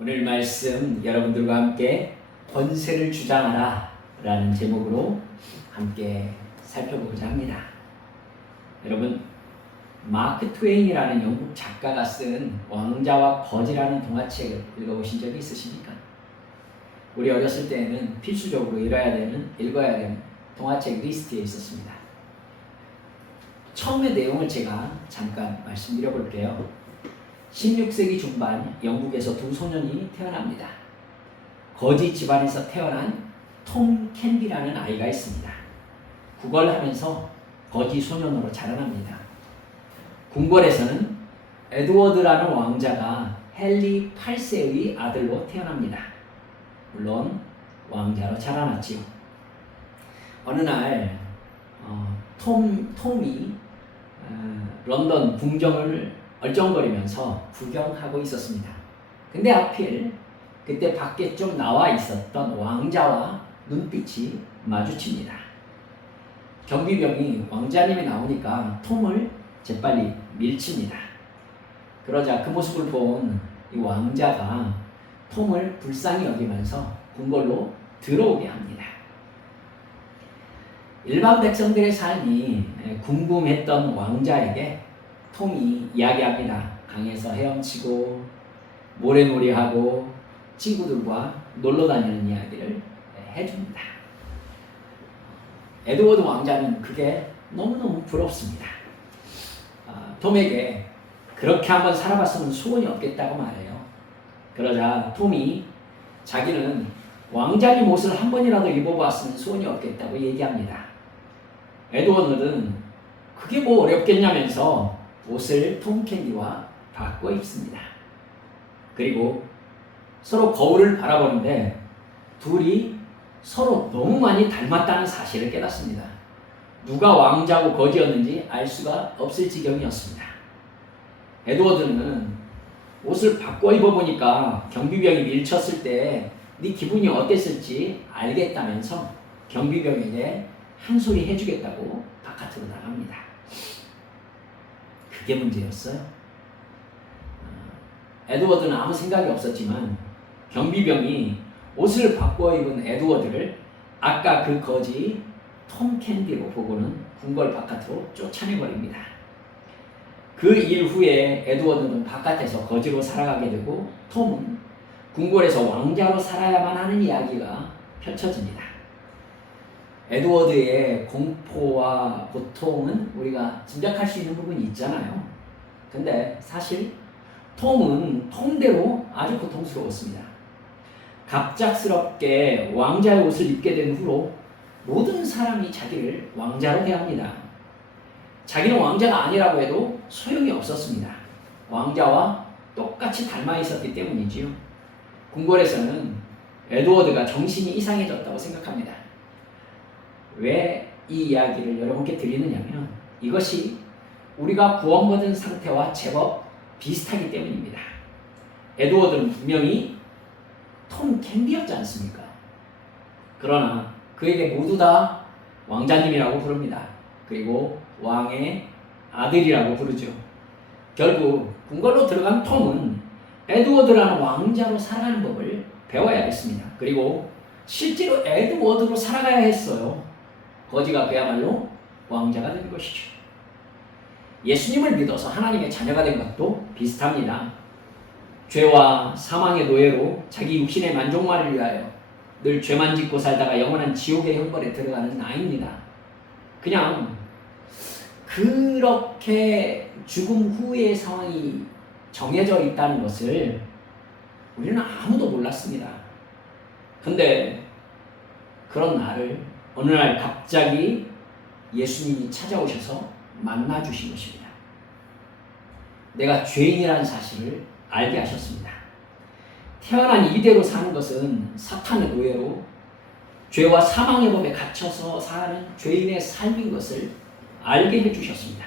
오늘 말씀 여러분들과 함께 권세를 주장하라 라는 제목으로 함께 살펴보고자 합니다. 여러분, 마크 트웨인이라는 영국 작가가 쓴 왕자와 거지라는 동화책을 읽어보신 적이 있으십니까? 우리 어렸을 때에는 필수적으로 읽어야 되는 동화책 리스트에 있었습니다. 처음의 내용을 제가 잠깐 말씀드려 볼게요. 16세기 중반 영국에서 두 소년이 태어납니다. 거지 집안에서 태어난 톰 캔디라는 아이가 있습니다. 국어를 하면서 거지 소년으로 자라납니다. 궁궐에서는 에드워드라는 왕자가 헨리 8세의 아들로 태어납니다. 물론 왕자로 자라났지요. 어느 날 톰이 런던 궁정을 얼쩡거리면서 구경하고 있었습니다. 근데 하필 그때 밖에 좀 나와 있었던 왕자와 눈빛이 마주칩니다. 경비병이 왕자님이 나오니까 톰을 재빨리 밀칩니다. 그러자 그 모습을 본 이 왕자가 톰을 불쌍히 여기면서 궁궐로 들어오게 합니다. 일반 백성들의 삶이 궁금했던 왕자에게 톰이 이야기합니다. 강에서 헤엄치고 모래놀이하고 친구들과 놀러 다니는 이야기를 해줍니다. 에드워드 왕자는 그게 너무너무 부럽습니다. 톰에게 그렇게 한번 살아봤으면 소원이 없겠다고 말해요. 그러자 톰이 자기는 왕자님 옷을 한 번이라도 입어봤으면 소원이 없겠다고 얘기합니다. 에드워드는 그게 뭐 어렵겠냐면서 옷을 톰 캔디와 바꿔 입습니다. 그리고 서로 거울을 바라보는데 둘이 서로 너무 많이 닮았다는 사실을 깨닫습니다. 누가 왕자고 거지였는지 알 수가 없을 지경이었습니다. 에드워드는 옷을 바꿔 입어보니까 경비병이 밀쳤을 때 네 기분이 어땠을지 알겠다면서 경비병에게 한 소리 해주겠다고 바깥으로 나갑니다. 그게 문제였어요. 에드워드는 아무 생각이 없었지만 경비병이 옷을 바꿔 입은 에드워드를 아까 그 거지 톰 캔디로 보고는 궁궐 바깥으로 쫓아내버립니다. 그 일 후에 에드워드는 바깥에서 거지로 살아가게 되고 톰은 궁궐에서 왕자로 살아야만 하는 이야기가 펼쳐집니다. 에드워드의 공포와 고통은 우리가 짐작할 수 있는 부분이 있잖아요. 근데 사실 톰은 톰대로 아주 고통스러웠습니다. 갑작스럽게 왕자의 옷을 입게 된 후로 모든 사람이 자기를 왕자로 대합니다. 자기는 왕자가 아니라고 해도 소용이 없었습니다. 왕자와 똑같이 닮아 있었기 때문이지요. 궁궐에서는 에드워드가 정신이 이상해졌다고 생각합니다. 왜 이 이야기를 여러분께 드리느냐면 이것이 우리가 구원받은 상태와 제법 비슷하기 때문입니다. 에드워드는 분명히 톰 캔디였지 않습니까? 그러나 그에게 모두 다 왕자님이라고 부릅니다. 그리고 왕의 아들이라고 부르죠. 결국 궁궐로 들어간 톰은 에드워드라는 왕자로 살아가는 법을 배워야 했습니다. 그리고 실제로 에드워드로 살아가야 했어요. 거지가 그야말로 왕자가 된 것이죠. 예수님을 믿어서 하나님의 자녀가 된 것도 비슷합니다. 죄와 사망의 노예로 자기 육신의 만족만을 위하여 늘 죄만 짓고 살다가 영원한 지옥의 형벌에 들어가는 나입니다. 그냥 그렇게 죽음 후의 상황이 정해져 있다는 것을 우리는 아무도 몰랐습니다. 근데 그런 나를 어느 날 갑자기 예수님이 찾아오셔서 만나주신 것입니다. 내가 죄인이라는 사실을 알게 하셨습니다. 태어난 이대로 사는 것은 사탄의 노예로 죄와 사망의 법에 갇혀서 사는 죄인의 삶인 것을 알게 해주셨습니다.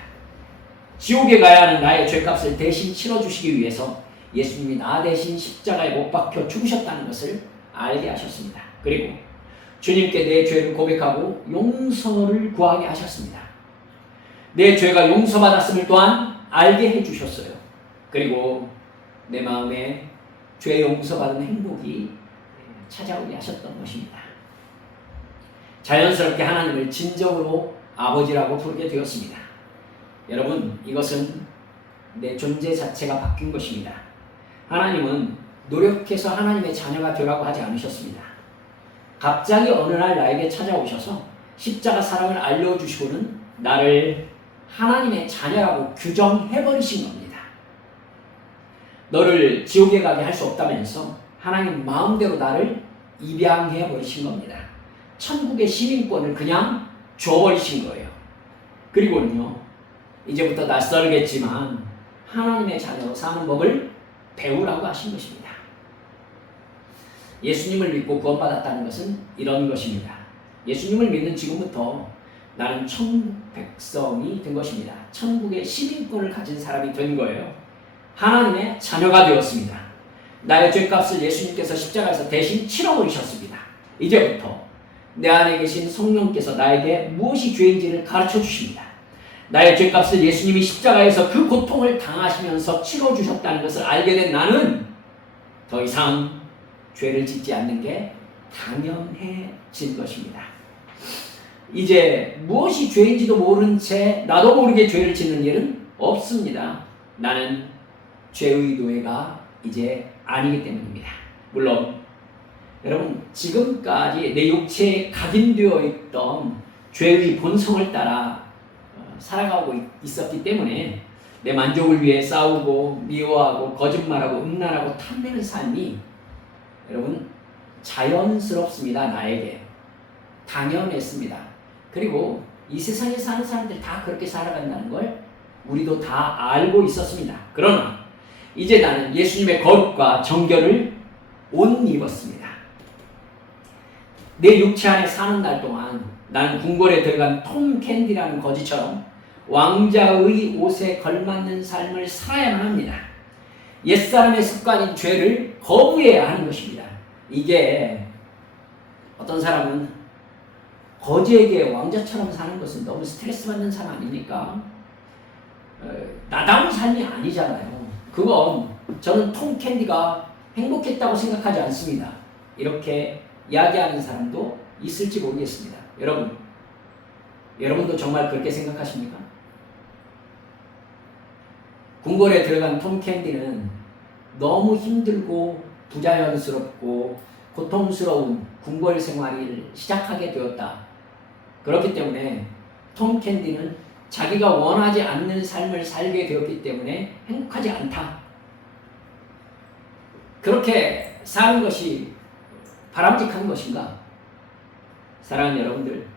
지옥에 가야 하는 나의 죄값을 대신 치러주시기 위해서 예수님이 나 대신 십자가에 못 박혀 죽으셨다는 것을 알게 하셨습니다. 그리고 주님께 내 죄를 고백하고 용서를 구하게 하셨습니다. 내 죄가 용서받았음을 또한 알게 해주셨어요. 그리고 내 마음에 죄 용서받은 행복이 찾아오게 하셨던 것입니다. 자연스럽게 하나님을 진정으로 아버지라고 부르게 되었습니다. 여러분, 이것은 내 존재 자체가 바뀐 것입니다. 하나님은 노력해서 하나님의 자녀가 되라고 하지 않으셨습니다. 갑자기 어느 날 나에게 찾아오셔서 십자가 사랑을 알려주시고는 나를 하나님의 자녀라고 규정해버리신 겁니다. 너를 지옥에 가게 할 수 없다면서 하나님 마음대로 나를 입양해버리신 겁니다. 천국의 시민권을 그냥 줘버리신 거예요. 그리고는요, 이제부터 낯설겠지만 하나님의 자녀로 사는 법을 배우라고 하신 것입니다. 예수님을 믿고 구원받았다는 것은 이런 것입니다. 예수님을 믿는 지금부터 나는 천국 백성이 된 것입니다. 천국의 시민권을 가진 사람이 된 거예요. 하나님의 자녀가 되었습니다. 나의 죄값을 예수님께서 십자가에서 대신 치러버리셨습니다. 이제부터 내 안에 계신 성령께서 나에게 무엇이 죄인지를 가르쳐 주십니다. 나의 죄값을 예수님이 십자가에서 그 고통을 당하시면서 치러주셨다는 것을 알게 된 나는 더 이상 죄를 짓지 않는 게 당연해진 것입니다. 이제 무엇이 죄인지도 모른 채 나도 모르게 죄를 짓는 일은 없습니다. 나는 죄의 노예가 이제 아니기 때문입니다. 물론 여러분, 지금까지 내 육체에 각인되어 있던 죄의 본성을 따라 살아가고 있었기 때문에 내 만족을 위해 싸우고 미워하고 거짓말하고 음란하고 탐내는 삶이 여러분 자연스럽습니다. 나에게 당연했습니다. 그리고 이 세상에 사는 사람들이 다 그렇게 살아간다는 걸 우리도 다 알고 있었습니다. 그러나 이제 나는 예수님의 거룩과 정결을 옷 입었습니다. 내 육체 안에 사는 날 동안 나는 궁궐에 들어간 톰 캔디라는 거지처럼 왕자의 옷에 걸맞는 삶을 살아야만 합니다. 옛사람의 습관인 죄를 거부해야 하는 것입니다. 이게 어떤 사람은 거지에게 왕자처럼 사는 것은 너무 스트레스 받는 삶 아닙니까? 나다운 삶이 아니잖아요. 그건 저는 톰 캔디가 행복했다고 생각하지 않습니다. 이렇게 이야기하는 사람도 있을지 모르겠습니다. 여러분도 정말 그렇게 생각하십니까? 궁궐에 들어간 톰 캔디는 너무 힘들고 부자연스럽고 고통스러운 궁궐 생활을 시작하게 되었다. 그렇기 때문에 톰 캔디는 자기가 원하지 않는 삶을 살게 되었기 때문에 행복하지 않다. 그렇게 사는 것이 바람직한 것인가? 사랑하는 여러분들,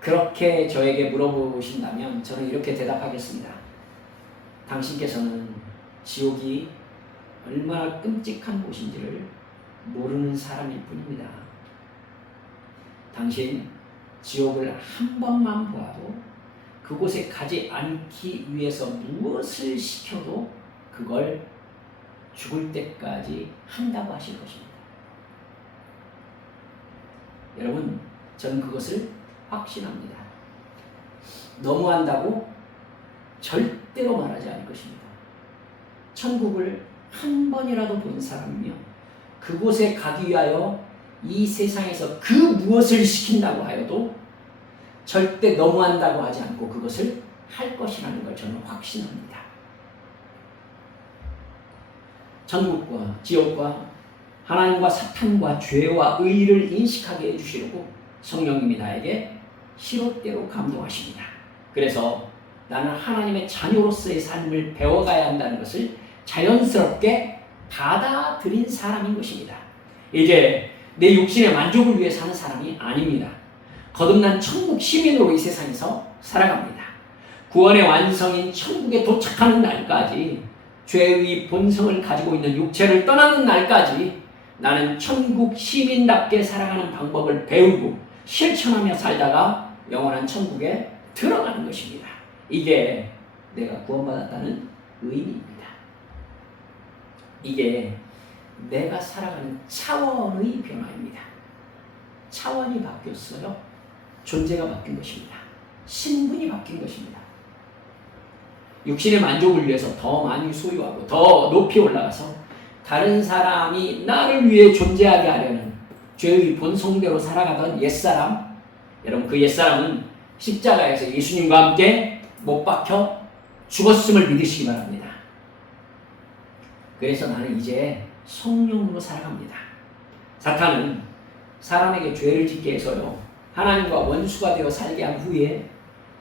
그렇게 저에게 물어보신다면 저는 이렇게 대답하겠습니다. 당신께서는 지옥이 얼마나 끔찍한 곳인지를 모르는 사람일 뿐입니다. 당신 지옥을 한 번만 보아도 그곳에 가지 않기 위해서 무엇을 시켜도 그걸 죽을 때까지 한다고 하실 것입니다. 여러분, 저는 그것을 확신합니다. 너무한다고 절대로 말하지 않을 것입니다. 천국을 한 번이라도 본 사람이며 그곳에 가기 위하여 이 세상에서 그 무엇을 시킨다고 하여도 절대 너무한다고 하지 않고 그것을 할 것이라는 걸 저는 확신합니다. 천국과 지옥과 하나님과 사탄과 죄와 의를 인식하게 해주시려고 성령님이 나에게 시롯대로 감동하십니다. 그래서 나는 하나님의 자녀로서의 삶을 배워가야 한다는 것을 자연스럽게 받아들인 사람인 것입니다. 이제 내 육신의 만족을 위해 사는 사람이 아닙니다. 거듭난 천국 시민으로 이 세상에서 살아갑니다. 구원의 완성인 천국에 도착하는 날까지 죄의 본성을 가지고 있는 육체를 떠나는 날까지 나는 천국 시민답게 살아가는 방법을 배우고 실천하며 살다가 영원한 천국에 들어가는 것입니다. 이게 내가 구원받았다는 의미입니다. 이게 내가 살아가는 차원의 변화입니다. 차원이 바뀌었어요. 존재가 바뀐 것입니다. 신분이 바뀐 것입니다. 육신의 만족을 위해서 더 많이 소유하고 더 높이 올라가서 다른 사람이 나를 위해 존재하게 하려는 죄의 본성대로 살아가던 옛사람, 여러분 그 옛사람은 십자가에서 예수님과 함께 못 박혀 죽었음을 믿으시기 바랍니다. 그래서 나는 이제 성령으로 살아갑니다. 사탄은 사람에게 죄를 짓게 해서요, 하나님과 원수가 되어 살게 한 후에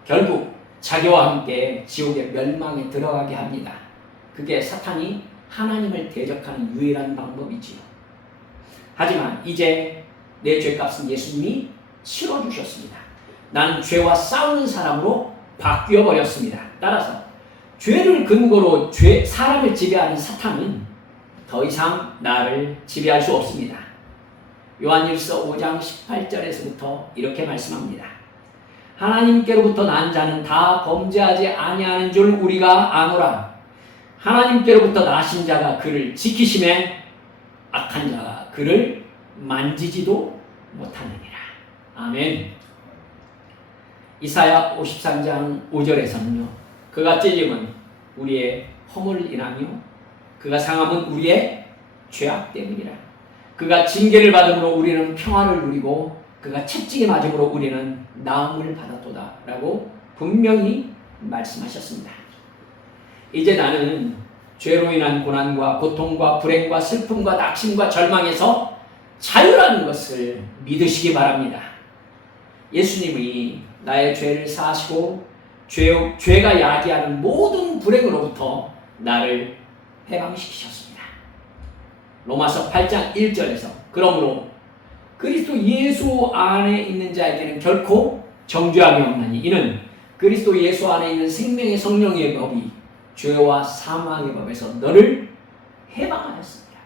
결국 자기와 함께 지옥의 멸망에 들어가게 합니다. 그게 사탄이 하나님을 대적하는 유일한 방법이지요. 하지만 이제 내 죄값은 예수님이 치러주셨습니다. 나는 죄와 싸우는 사람으로 바뀌어 버렸습니다. 따라서 죄를 근거로 사람을 지배하는 사탄은 더 이상 나를 지배할 수 없습니다. 요한일서 5장 18절에서부터 이렇게 말씀합니다. 하나님께로부터 난 자는 다 범죄하지 아니하는 줄 우리가 아노라. 하나님께로부터 나신 자가 그를 지키심에 악한 자가 그를 만지지도 못하느니라. 아멘. 이사야 53장 5절에서는요. 그가 찔림은 우리의 허물을 인하며 그가 상함은 우리의 죄악 때문이라. 그가 징계를 받음으로 우리는 평화를 누리고 그가 채찍에 맞음으로 우리는 나음을 받았도다 라고 분명히 말씀하셨습니다. 이제 나는 죄로 인한 고난과 고통과 불행과 슬픔과 낙심과 절망에서 자유라는 것을 믿으시기 바랍니다. 예수님이 나의 죄를 사하시고 죄가 야기하는 모든 불행으로부터 나를 해방시키셨습니다. 로마서 8장 1절에서 그러므로 그리스도 예수 안에 있는 자에게는 결코 정죄함이 없나니 이는 그리스도 예수 안에 있는 생명의 성령의 법이 죄와 사망의 법에서 너를 해방하였습니다.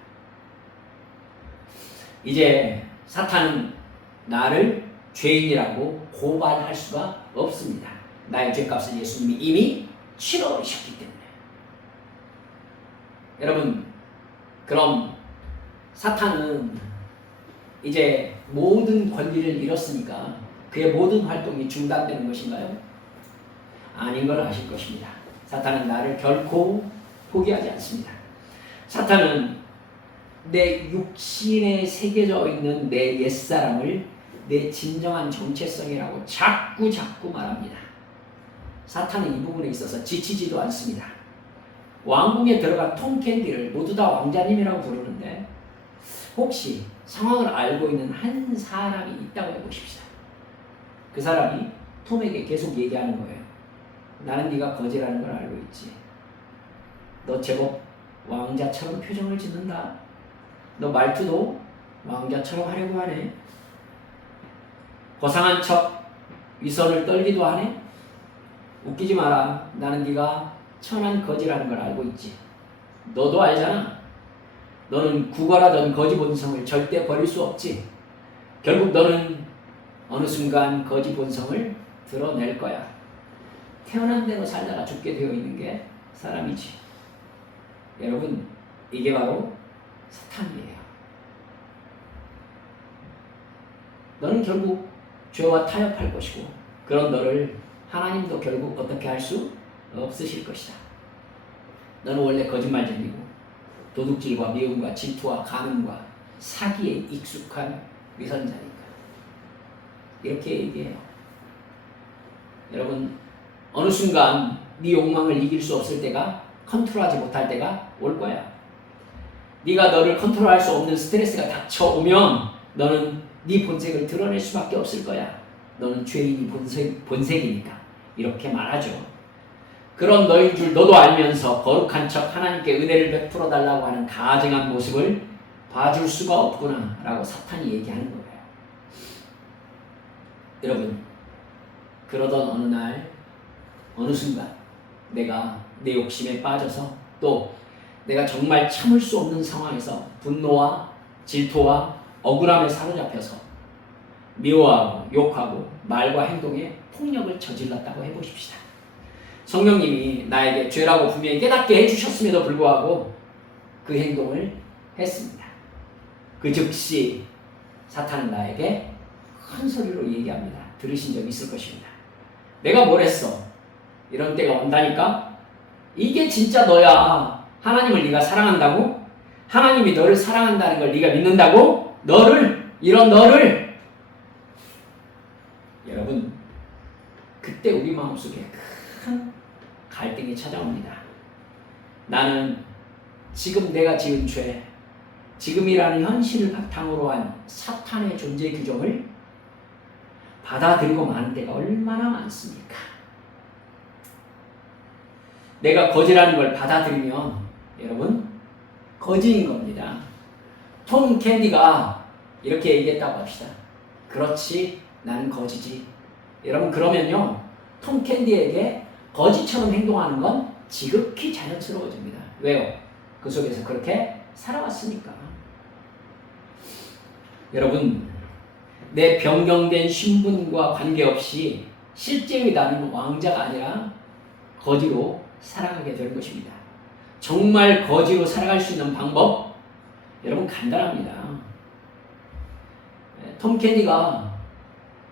이제 사탄은 나를 죄인이라고 고발할 수가 없습니다. 나의 죄값을 예수님이 이미 치러버리셨기 때문에. 여러분, 그럼 사탄은 이제 모든 권리를 잃었으니까 그의 모든 활동이 중단되는 것인가요? 아닌 걸 아실 것입니다. 사탄은 나를 결코 포기하지 않습니다. 사탄은 내 육신에 새겨져 있는 내 옛사람을 내 진정한 정체성이라고 자꾸 말합니다. 사탄은 이 부분에 있어서 지치지도 않습니다. 왕궁에 들어간 톰 캔디를 모두 다 왕자님이라고 부르는데 혹시 상황을 알고 있는 한 사람이 있다고 해보십시다. 그 사람이 톰에게 계속 얘기하는 거예요. 나는 네가 거지라는 걸 알고 있지. 너 제법 왕자처럼 표정을 짓는다. 너 말투도 왕자처럼 하려고 하네. 고상한 척 위선을 떨기도 하네. 웃기지 마라. 나는 네가 천한 거지라는 걸 알고 있지. 너도 알잖아. 너는 구걸하던 거지 본성을 절대 버릴 수 없지. 결국 너는 어느 순간 거지 본성을 드러낼 거야. 태어난 대로 살다가 죽게 되어 있는 게 사람이지. 여러분, 이게 바로 사탄이에요. 너는 결국 죄와 타협할 것이고 그런 너를 하나님도 결국 어떻게 할 수 없으실 것이다. 너는 원래 거짓말쟁이고 도둑질과 미움과 질투와 간음과 사기에 익숙한 위선자니까. 이렇게 얘기해요. 여러분, 어느 순간 네 욕망을 이길 수 없을 때가, 컨트롤하지 못할 때가 올 거야. 네가 너를 컨트롤할 수 없는 스트레스가 닥쳐오면 너는 네 본색을 드러낼 수밖에 없을 거야. 너는 죄인이 본색이니까. 이렇게 말하죠. 그런 너인 줄 너도 알면서 거룩한 척 하나님께 은혜를 베풀어 달라고 하는 가증한 모습을 봐줄 수가 없구나 라고 사탄이 얘기하는 거예요. 여러분, 그러던 어느 날 어느 순간 내가 내 욕심에 빠져서 또 내가 정말 참을 수 없는 상황에서 분노와 질투와 억울함에 사로잡혀서 미워하고 욕하고 말과 행동에 폭력을 저질렀다고 해보십시다. 성령님이 나에게 죄라고 분명히 깨닫게 해주셨음에도 불구하고 그 행동을 했습니다. 그 즉시 사탄은 나에게 큰 소리로 얘기합니다. 들으신 적 있을 것입니다. 내가 뭘 했어? 이런 때가 온다니까? 이게 진짜 너야. 하나님을 네가 사랑한다고? 하나님이 너를 사랑한다는 걸 네가 믿는다고? 이런 너를 여러분, 그때 우리 마음속에 큰 갈등이 찾아옵니다. 나는 지금 내가 지은 죄, 지금이라는 현실을 바탕으로 한 사탄의 존재 규정을 받아들이고 마는 때가 얼마나 많습니까? 내가 거지라는 걸 받아들이면 여러분 거지인 겁니다. 톰 캔디가 이렇게 얘기했다고 합시다. 그렇지, 나는 거지지. 여러분, 그러면요, 톰 캔디에게 거지처럼 행동하는 건 지극히 자연스러워집니다. 왜요? 그 속에서 그렇게 살아왔으니까. 여러분, 내 변경된 신분과 관계없이 실제의 나는 왕자가 아니라 거지로 살아가게 되는 것입니다. 정말 거지로 살아갈 수 있는 방법, 여러분 간단합니다. 톰 캔디가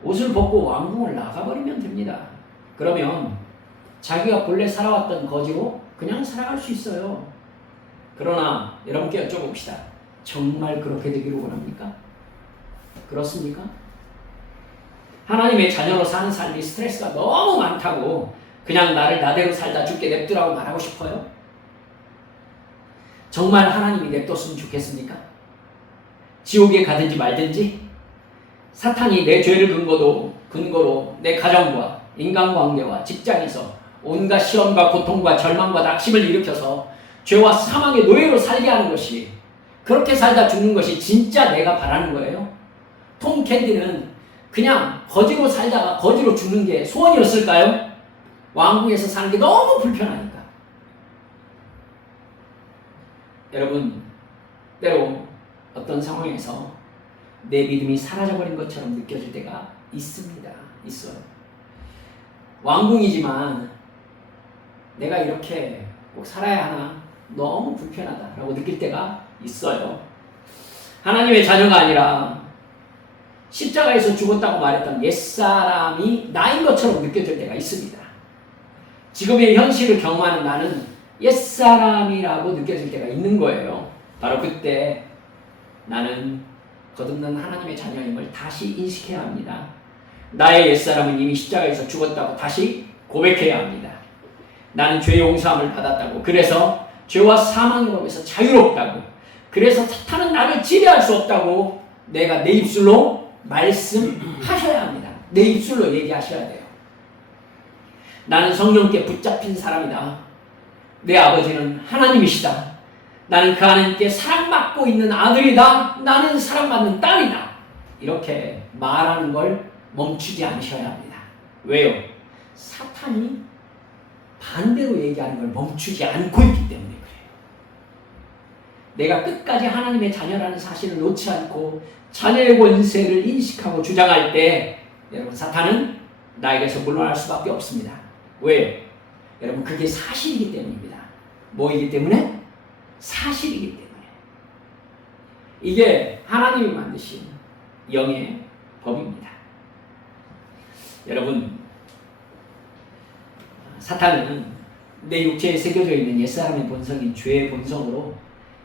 옷을 벗고 왕궁을 나가버리면 됩니다. 그러면 자기가 본래 살아왔던 거지로 그냥 살아갈 수 있어요. 그러나 여러분께 여쭤봅시다. 정말 그렇게 되기를 원합니까? 그렇습니까? 하나님의 자녀로 사는 삶이 스트레스가 너무 많다고 그냥 나를 나대로 살다 죽게 냅두라고 말하고 싶어요? 정말 하나님이 냅뒀으면 좋겠습니까? 지옥에 가든지 말든지 사탄이 내 죄를 근거로 내 가정과 인간관계와 직장에서 온갖 시험과 고통과 절망과 낙심을 일으켜서 죄와 사망의 노예로 살게 하는 것이, 그렇게 살다 죽는 것이 진짜 내가 바라는 거예요? 톰 캔디는 그냥 거지로 살다가 거지로 죽는 게 소원이었을까요? 왕궁에서 사는 게 너무 불편하니까. 여러분, 때로 어떤 상황에서 내 믿음이 사라져버린 것처럼 느껴질 때가 있습니다. 있어요. 왕궁이지만 내가 이렇게 꼭 살아야 하나? 너무 불편하다라고 느낄 때가 있어요. 하나님의 자녀가 아니라 십자가에서 죽었다고 말했던 옛사람이 나인 것처럼 느껴질 때가 있습니다. 지금의 현실을 경험하는 나는 옛사람이라고 느껴질 때가 있는 거예요. 바로 그때 나는 거듭난 하나님의 자녀임을 다시 인식해야 합니다. 나의 옛사람은 이미 십자가에서 죽었다고 다시 고백해야 합니다. 나는 죄 용서함을 받았다고, 그래서 죄와 사망의 법에서 자유롭다고, 그래서 사탄은 나를 지배할 수 없다고 내가 내 입술로 말씀하셔야 합니다. 내 입술로 얘기하셔야 돼요. 나는 성령께 붙잡힌 사람이다. 내 아버지는 하나님이시다. 나는 그 하나님께 사랑받고 있는 아들이다. 나는 사랑받는 딸이다. 이렇게 말하는 걸 멈추지 않으셔야 합니다. 왜요? 사탄이 반대로 얘기하는 걸 멈추지 않고 있기 때문에 그래요. 내가 끝까지 하나님의 자녀라는 사실을 놓지 않고 자녀의 권세를 인식하고 주장할 때 여러분, 사탄은 나에게서 물러날 수밖에 없습니다. 왜요? 여러분, 그게 사실이기 때문입니다. 뭐이기 때문에? 사실이기 때문에. 이게 하나님이 만드신 영의 법입니다. 여러분, 사탄은 내 육체에 새겨져 있는 옛사람의 본성인 죄의 본성으로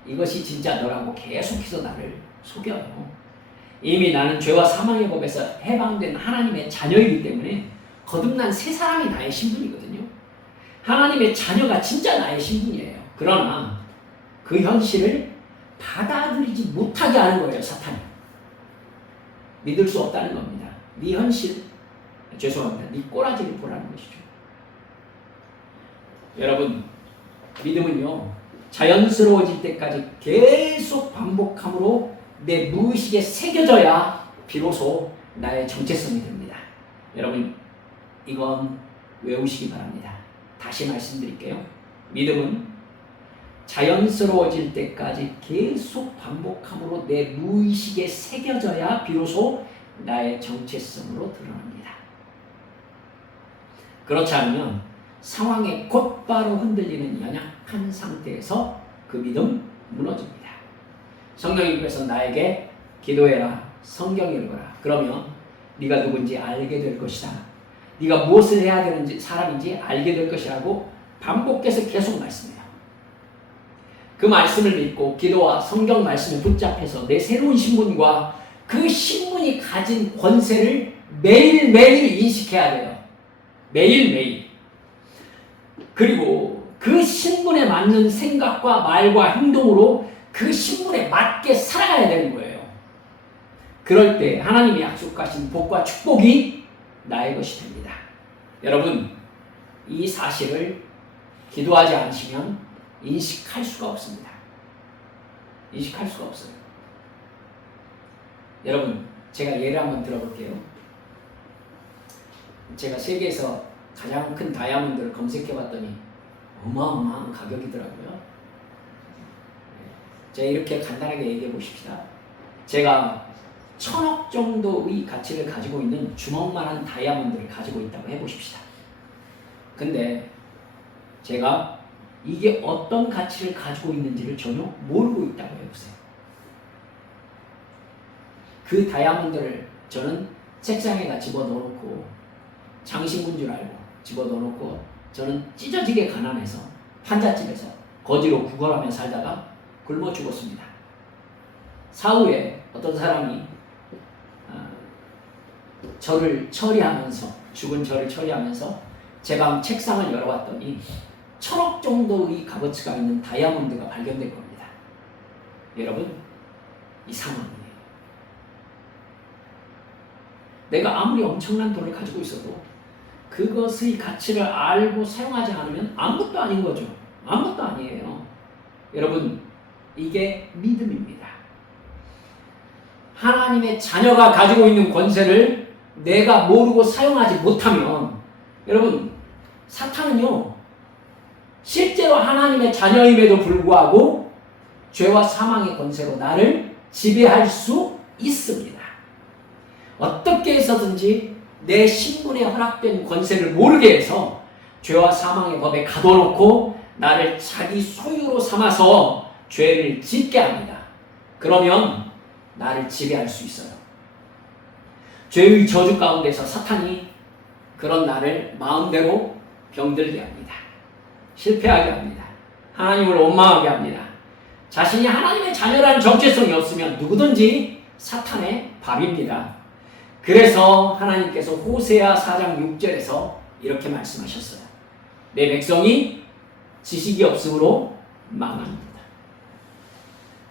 이것이 진짜 너라고 계속해서 나를 속여요. 이미 나는 죄와 사망의 법에서 해방된 하나님의 자녀이기 때문에 거듭난 새 사람이 나의 신분이거든요. 하나님의 자녀가 진짜 나의 신분이에요. 그러나 그 현실을 받아들이지 못하게 하는 거예요, 사탄이. 믿을 수 없다는 겁니다. 네 현실, 죄송합니다, 네 꼬라지를 보라는 것이죠. 여러분, 믿음은요, 자연스러워질 때까지 계속 반복함으로 내 무의식에 새겨져야 비로소 나의 정체성이 됩니다. 여러분, 이건 외우시기 바랍니다. 다시 말씀드릴게요. 믿음은 자연스러워질 때까지 계속 반복함으로 내 무의식에 새겨져야 비로소 나의 정체성으로 드러납니다. 그렇지 않으면 상황에 곧바로 흔들리는 연약한 상태에서 그 믿음 무너집니다. 성경이 그래서 나에게 기도해라, 성경 읽어라. 그러면 네가 누군지 알게 될 것이다. 네가 무엇을 해야 되는지, 사람인지 알게 될 것이라고 반복해서 계속 말씀해요. 그 말씀을 믿고 기도와 성경 말씀에 붙잡혀서 내 새로운 신분과 그 신분이 가진 권세를 매일매일 인식해야 돼요. 매일매일. 그리고 그 신분에 맞는 생각과 말과 행동으로 그 신분에 맞게 살아가야 되는 거예요. 그럴 때 하나님이 약속하신 복과 축복이 나의 것이 됩니다. 여러분, 이 사실을 기도하지 않으시면 인식할 수가 없습니다. 인식할 수가 없어요. 여러분, 제가 예를 한번 들어볼게요. 제가 세계에서 가장 큰 다이아몬드를 검색해봤더니 어마어마한 가격이더라고요. 제가 이렇게 간단하게 얘기해 보십시다. 제가 1000억 정도의 가치를 가지고 있는 주먹만한 다이아몬드를 가지고 있다고 해보십시다. 근데 제가 이게 어떤 가치를 가지고 있는지를 전혀 모르고 있다고 해보세요. 그 다이아몬드를 저는 책상에다 집어넣어놓고 장신구인 줄 알고 집어넣어놓고 저는 찢어지게 가난해서 판잣집에서 거지로 구걸하며 살다가 굶어 죽었습니다. 사후에 어떤 사람이 저를 처리하면서 죽은 저를 처리하면서 제 방 책상을 열어봤더니 1000억 정도의 값어치가 있는 다이아몬드가 발견된 겁니다. 여러분, 이상합니다. 내가 아무리 엄청난 돈을 가지고 있어도 그것의 가치를 알고 사용하지 않으면 아무것도 아닌 거죠. 아무것도 아니에요. 여러분, 이게 믿음입니다. 하나님의 자녀가 가지고 있는 권세를 내가 모르고 사용하지 못하면, 여러분, 사탄은요, 실제로 하나님의 자녀임에도 불구하고 죄와 사망의 권세로 나를 지배할 수 있습니다. 어떻게 해서든지 내 신분에 허락된 권세를 모르게 해서 죄와 사망의 법에 가둬놓고 나를 자기 소유로 삼아서 죄를 짓게 합니다. 그러면 나를 지배할 수 있어요. 죄의 저주 가운데서 사탄이 그런 나를 마음대로 병들게 합니다. 실패하게 합니다. 하나님을 원망하게 합니다. 자신이 하나님의 자녀라는 정체성이 없으면 누구든지 사탄의 밥입니다. 그래서 하나님께서 호세아 4장 6절에서 이렇게 말씀하셨어요. 내 백성이 지식이 없으므로 망합니다.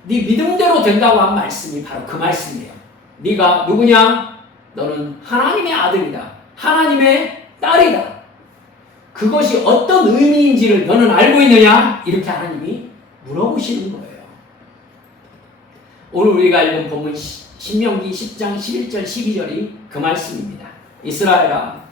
네 믿음대로 된다고 한 말씀이 바로 그 말씀이에요. 네가 누구냐? 너는 하나님의 아들이다. 하나님의 딸이다. 그것이 어떤 의미인지를 너는 알고 있느냐? 이렇게 하나님이 물어보시는 거예요. 오늘 우리가 읽은 본문 신명기 10장 11절 12절이 그 말씀입니다. 이스라엘아,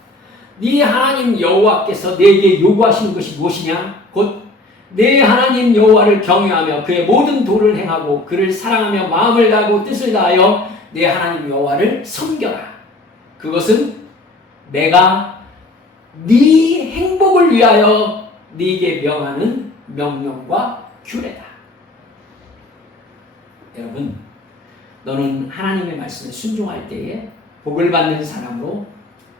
네 하나님 여호와께서 네게 요구하시는 것이 무엇이냐? 곧 네 하나님 여호와를 경외하며 그의 모든 도를 행하고 그를 사랑하며 마음을 다하고 뜻을 다하여 네 하나님 여호와를 섬겨라. 그것은 내가 네 행복을 위하여 네게 명하는 명령과 규례다. 여러분, 너는 하나님의 말씀에 순종할 때에 복을 받는 사람으로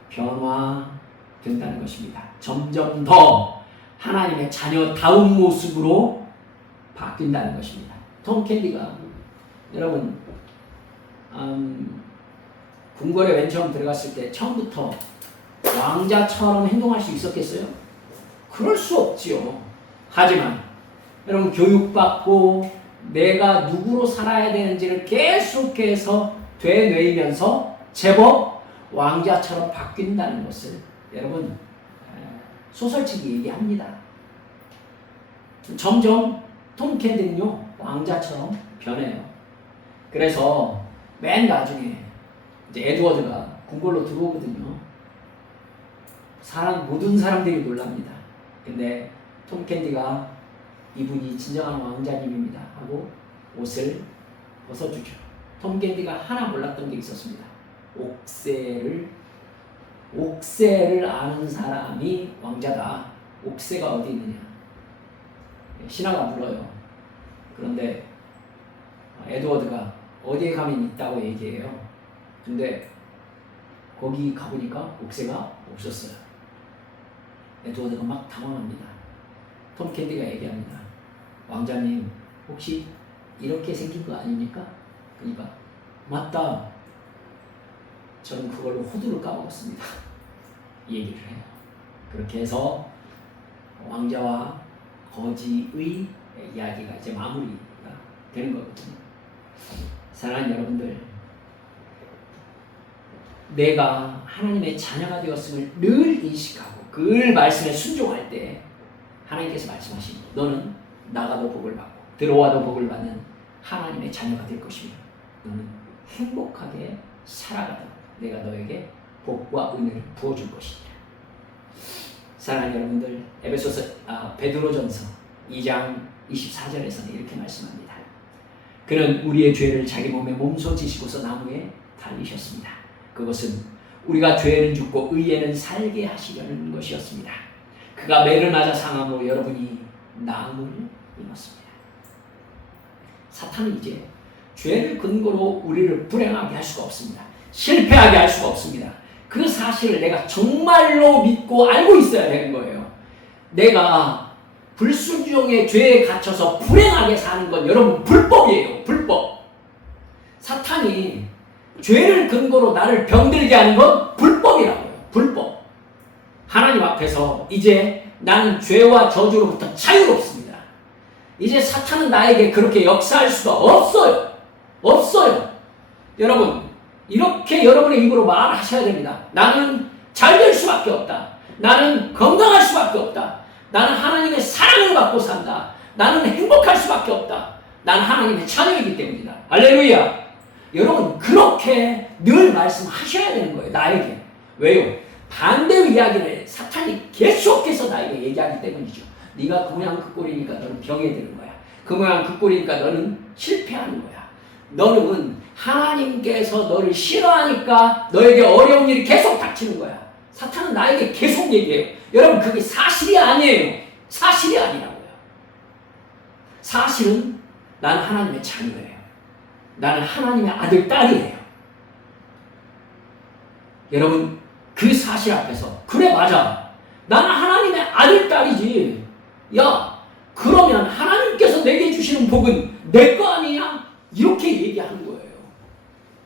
변화된다는 것입니다. 점점 더 하나님의 자녀다운 모습으로 바뀐다는 것입니다. 톰 캔디가, 여러분, 궁궐에 맨 처음 들어갔을 때 처음부터 왕자처럼 행동할 수 있었겠어요? 그럴 수 없지요. 하지만 여러분, 교육받고 내가 누구로 살아야 되는지를 계속해서 되뇌이면서 제법 왕자처럼 바뀐다는 것을 여러분, 소설책이 얘기합니다. 점점 톰 캔디는요, 왕자처럼 변해요. 그래서 맨 나중에 이제 에드워드가 궁궐로 들어오거든요. 모든 사람들이 놀랍니다. 근데 톰 캔디가 이분이 진정한 왕자님입니다 하고 옷을 벗어주죠. 톰 캔디가 하나 몰랐던 게 있었습니다. 옥새를 아는 사람이 왕자다. 옥새가 어디 있느냐? 신하가 물어요. 그런데 에드워드가 어디에 가면 있다고 얘기해요. 근데 거기 가보니까 옥새가 없었어요. 에드워드가 막 당황합니다. 톰 캔디가 얘기합니다. 왕자님, 혹시 이렇게 생긴 거 아닙니까? 그러니까 맞다. 저는 그걸로 호두를 까먹었습니다. 이 얘기를 해요. 그렇게 해서 왕자와 거지의 이야기가 이제 마무리가 되는 거거든요. 사랑하는 여러분들, 내가 하나님의 자녀가 되었음을 늘 인식하고 그 말씀에 순종할 때 하나님께서 말씀하십니다. 너는 나가도 복을 받고 들어와도 복을 받는 하나님의 자녀가 될 것이며 너는 행복하게 살아가도록 내가 너에게 복과 은혜를 부어줄 것이다. 사랑하는 여러분들, 베드로전서 2장 24절에서는 이렇게 말씀합니다. 그는 우리의 죄를 자기 몸에 몸소 지시고서 나무에 달리셨습니다. 그것은 우리가 죄는 죽고 의에는 살게 하시려는 것이었습니다. 그가 매를 맞아 상함으로 여러분이 나음을 입었습니다. 사탄은 이제 죄를 근거로 우리를 불행하게 할 수가 없습니다. 실패하게 할 수가 없습니다. 그 사실을 내가 정말로 믿고 알고 있어야 되는 거예요. 내가 불순종의 죄에 갇혀서 불행하게 사는 건 여러분 불법이에요. 불법. 사탄이 죄를 근거로 나를 병들게 하는 건 불법이라고요. 불법. 하나님 앞에서 이제 나는 죄와 저주로부터 자유롭습니다. 이제 사탄은 나에게 그렇게 역사할 수가 없어요. 없어요. 여러분, 이렇게 여러분의 입으로 말하셔야 됩니다. 나는 잘 될 수밖에 없다. 나는 건강할 수밖에 없다. 나는 하나님의 사랑을 받고 산다. 나는 행복할 수밖에 없다. 나는 하나님의 자녀이기 때문이다. 할렐루야. 여러분, 그렇게 늘 말씀하셔야 되는 거예요. 나에게. 왜요? 반대의 이야기를 사탄이 계속해서 나에게 얘기하기 때문이죠. 네가 그 모양 그 꼴이니까 너는 병에 드는 거야. 그 모양 그 꼴이니까 너는 실패하는 거야. 너는 하나님께서 너를 싫어하니까 너에게 어려운 일이 계속 닥치는 거야. 사탄은 나에게 계속 얘기해요. 여러분, 그게 사실이 아니에요. 사실이 아니라고요. 사실은 나는 하나님의 자녀예요. 나는 하나님의 아들, 딸이에요. 여러분, 그 사실 앞에서 그래, 맞아. 나는 하나님의 아들, 딸이지. 야, 그러면 하나님께서 내게 주시는 복은 내 거 아니냐? 이렇게 얘기하는 거예요.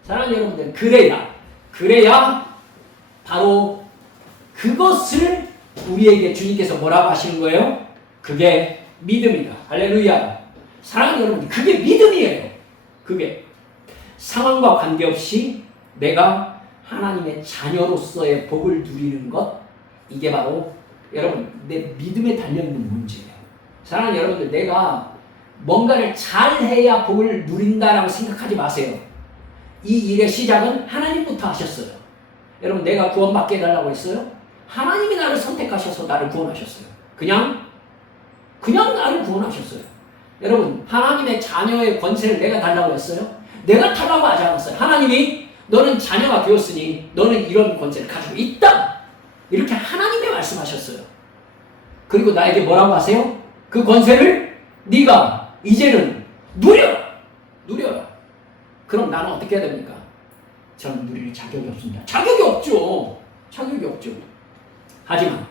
사랑하는 여러분들, 그래야 바로 그것을 우리에게 주님께서 뭐라고 하시는 거예요? 그게 믿음이다. 할렐루야. 사랑하는 여러분들, 그게 믿음이에요. 그게 상황과 관계없이 내가 하나님의 자녀로서의 복을 누리는 것, 이게 바로 여러분 내 믿음에 달려있는 문제예요. 사랑하는 여러분들, 내가 뭔가를 잘해야 복을 누린다라고 생각하지 마세요. 이 일의 시작은 하나님부터 하셨어요. 여러분, 내가 구원받게 해달라고 했어요? 하나님이 나를 선택하셔서 나를 구원하셨어요. 그냥 나를 구원하셨어요. 여러분, 하나님의 자녀의 권세를 내가 달라고 했어요? 내가 달라고 하지 않았어요. 하나님이 너는 자녀가 되었으니 너는 이런 권세를 가지고 있다. 이렇게 하나님이 말씀하셨어요. 그리고 나에게 뭐라고 하세요? 그 권세를 네가 이제는 누려라. 그럼 나는 어떻게 해야 됩니까? 저는 누릴 자격이 없습니다. 자격이 없죠. 하지만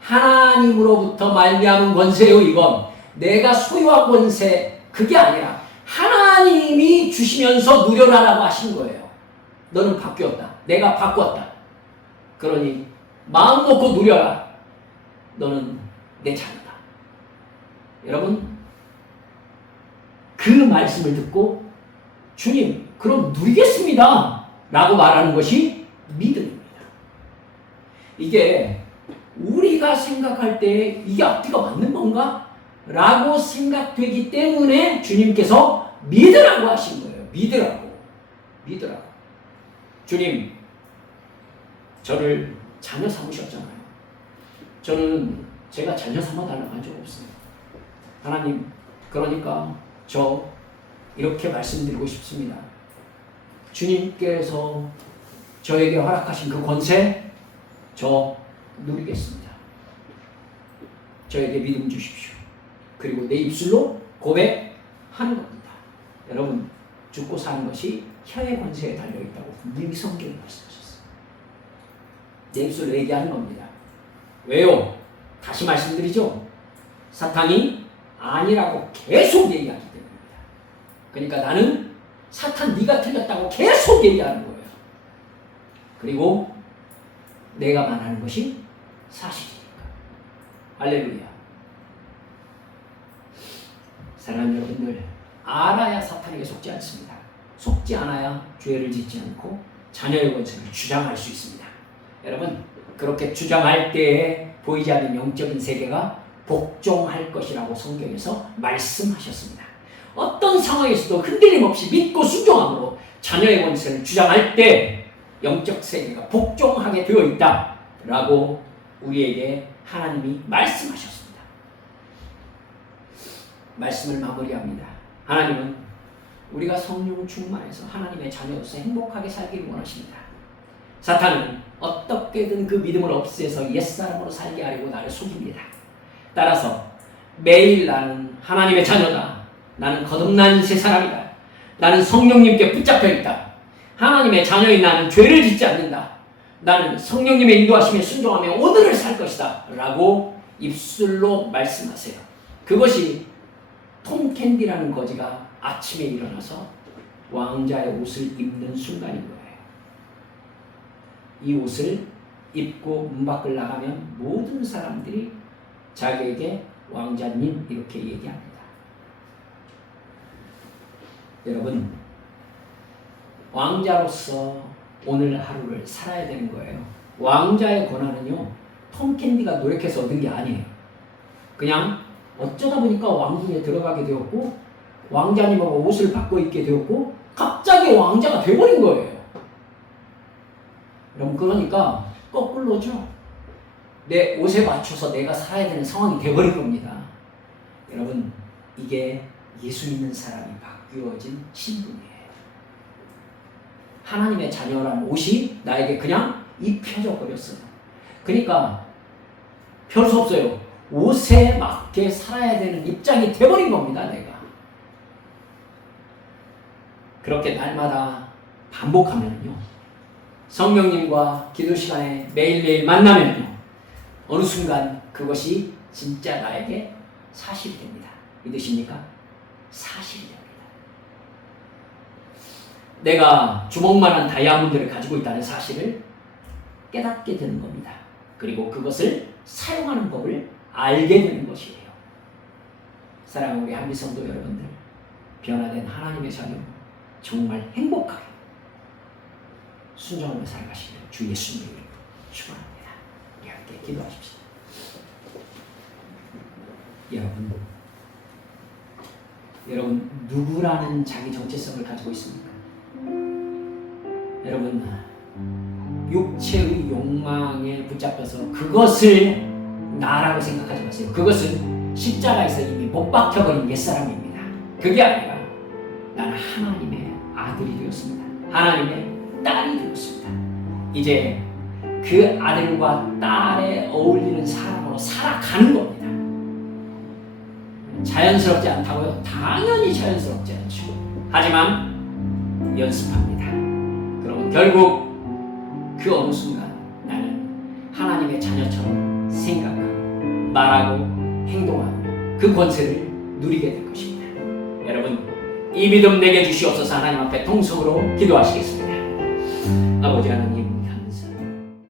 하나님으로부터 말미암은 권세요. 이건 내가 소유한 권세, 그게 아니라 하나님이 주시면서 누려라라고 하신 거예요. 너는 바뀌었다. 내가 바꿨다. 그러니 마음 놓고 누려라. 너는 내 자녀다. 여러분, 그 말씀을 듣고 주님, 그럼 누리겠습니다 라고 말하는 것이 믿음입니다. 이게 우리가 생각할 때 이게 앞뒤가 맞는 건가? 라고 생각되기 때문에 주님께서 믿으라고 하신 거예요. 믿으라고. 주님, 저를 자녀 삼으셨잖아요. 저는 제가 자녀 삼아달라고 한 적 없어요. 하나님, 그러니까 저 이렇게 말씀드리고 싶습니다. 주님께서 저에게 허락하신 그 권세, 저 누리겠습니다. 저에게 믿음 주십시오. 그리고 내 입술로 고백하는 겁니다. 여러분, 죽고 사는 것이 혀의 권세에 달려있다고 분명히 성경이 말씀하셨어요. 내 입술로 얘기하는 겁니다. 왜요? 다시 말씀드리죠. 사탄이 아니라고 계속 얘기하기 때문입니다. 그러니까 나는 사탄 네가 틀렸다고 계속 얘기하는 거예요. 그리고 내가 말하는 것이 사실이니까. 할렐루야. 사랑하는 여러분들, 알아야 사탄에게 속지 않습니다. 속지 않아야 죄를 짓지 않고 자녀의 원천을 주장할 수 있습니다. 여러분, 그렇게 주장할 때에 보이지 않는 영적인 세계가 복종할 것이라고 성경에서 말씀하셨습니다. 어떤 상황에서도 흔들림 없이 믿고 순종함으로 자녀의 원천을 주장할 때 영적 세계가 복종하게 되어 있다라고 우리에게 하나님이 말씀하셨습니다. 말씀을 마무리합니다. 하나님은 우리가 성령 충만해서 하나님의 자녀로서 행복하게 살기를 원하십니다. 사탄은 어떻게든 그 믿음을 없애서 옛사람으로 살게 하려고 나를 속입니다. 따라서 매일 나는 하나님의 자녀다. 나는 거듭난 새 사람이다. 나는 성령님께 붙잡혀 있다. 하나님의 자녀인 나는 죄를 짓지 않는다. 나는 성령님의 인도하심에 순종하며 오늘을 살 것이다. 라고 입술로 말씀하세요. 그것이 톰 캔디라는 거지가 아침에 일어나서 왕자의 옷을 입는 순간인 거예요. 이 옷을 입고 문 밖을 나가면 모든 사람들이 자기에게 왕자님 이렇게 얘기합니다. 여러분, 왕자로서 오늘 하루를 살아야 되는 거예요. 왕자의 권한은요, 톰 캔디가 노력해서 얻은 게 아니에요. 그냥 어쩌다 보니까 왕궁에 들어가게 되었고 왕자님하고 옷을 바꿔 입게 되었고 갑자기 왕자가 돼버린 거예요. 여러분, 그러니까 거꾸로죠. 내 옷에 맞춰서 내가 살아야 되는 상황이 돼버린 겁니다. 여러분, 이게 예수 믿는 사람이 바뀌어진 신분이에요. 하나님의 자녀라는 옷이 나에게 그냥 입혀져 버렸어요. 그러니까 별 수 없어요. 옷에 맞게 살아야 되는 입장이 돼버린 겁니다, 내가. 그렇게 날마다 반복하면요, 성령님과 기도 시간에 매일매일 만나면요, 어느 순간 그것이 진짜 나에게 사실이 됩니다. 믿으십니까? 사실이 됩니다. 내가 주먹만한 다이아몬드를 가지고 있다는 사실을 깨닫게 되는 겁니다. 그리고 그것을 사용하는 법을 알게 되는 것이에요. 사랑하는 우리 한미 성도 여러분들, 변화된 하나님의 자녀 정말 행복하게 순종하며 살아가시기를 주 예수님의 이름으로 축원합니다. 우리 함께 기도하십시다. 여러분 누구라는 자기 정체성을 가지고 있습니까? 여러분, 육체의 욕망에 붙잡혀서 그것을 나라고 생각하지 마세요. 그것은 십자가에서 이미 못 박혀버린 옛사람입니다. 그게 아니라 나는 하나님의 아들이 되었습니다. 하나님의 딸이 되었습니다. 이제 그 아들과 딸에 어울리는 사람으로 살아가는 겁니다. 자연스럽지 않다고요? 당연히 자연스럽지 않죠. 하지만 연습합니다. 그러면 결국 그 어느 순간 나는 하나님의 자녀처럼 생각하고 말하고 행동하고 그 권세를 누리게 될 것입니다. 여러분, 이 믿음 내게 주시옵소서. 하나님 앞에 통성으로 기도하시겠습니다. 아버지 하나님, 감사합니다.